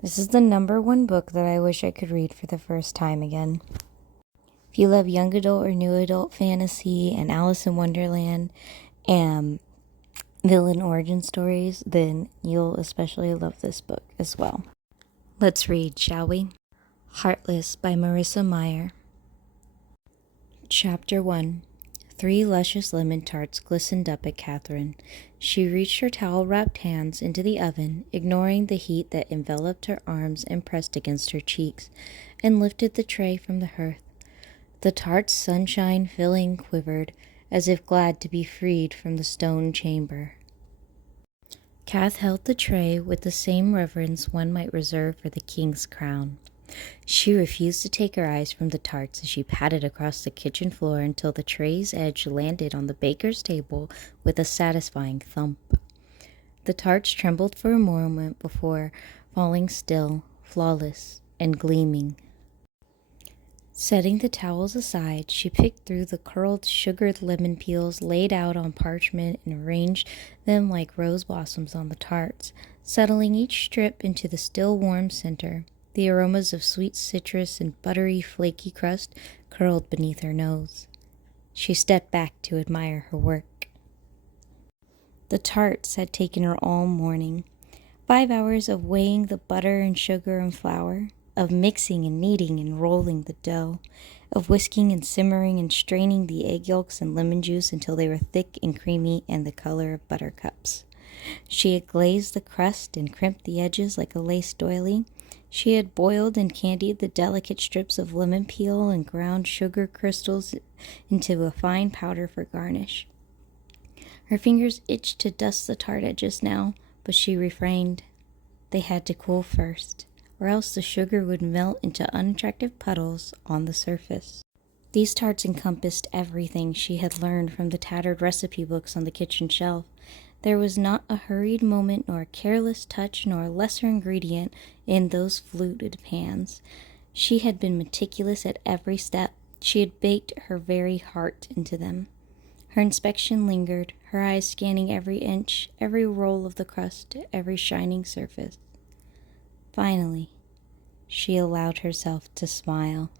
This is the #1 book that I wish I could read for the first time again. If you love young adult or new adult fantasy and Alice in Wonderland and villain origin stories, then you'll especially love this book as well. Let's read, shall we? Heartless by Marissa Meyer. Chapter 1. 3 luscious lemon tarts glistened up at Catherine. She reached her towel-wrapped hands into the oven, ignoring the heat that enveloped her arms and pressed against her cheeks, and lifted the tray from the hearth. The tart's sunshine filling quivered, as if glad to be freed from the stone chamber. Kath held the tray with the same reverence one might reserve for the king's crown. She refused to take her eyes from the tarts as she patted across the kitchen floor until the tray's edge landed on the baker's table with a satisfying thump. The tarts trembled for a moment before falling still, flawless, and gleaming. Setting the towels aside, she picked through the curled, sugared lemon peels laid out on parchment and arranged them like rose blossoms on the tarts, settling each strip into the still warm center. The aromas of sweet citrus and buttery, flaky crust curled beneath her nose. She stepped back to admire her work. The tarts had taken her all morning. 5 hours of weighing the butter and sugar and flour, of mixing and kneading and rolling the dough, of whisking and simmering and straining the egg yolks and lemon juice until they were thick and creamy and the color of buttercups. She had glazed the crust and crimped the edges like a lace doily. She had boiled and candied the delicate strips of lemon peel and ground sugar crystals into a fine powder for garnish. Her fingers itched to dust the tart edges now, but she refrained. They had to cool first, or else the sugar would melt into unattractive puddles on the surface. These tarts encompassed everything she had learned from the tattered recipe books on the kitchen shelf. There was not a hurried moment, nor a careless touch, nor a lesser ingredient in those fluted pans. She had been meticulous at every step. She had baked her very heart into them. Her inspection lingered, her eyes scanning every inch, every roll of the crust, every shining surface. Finally, she allowed herself to smile.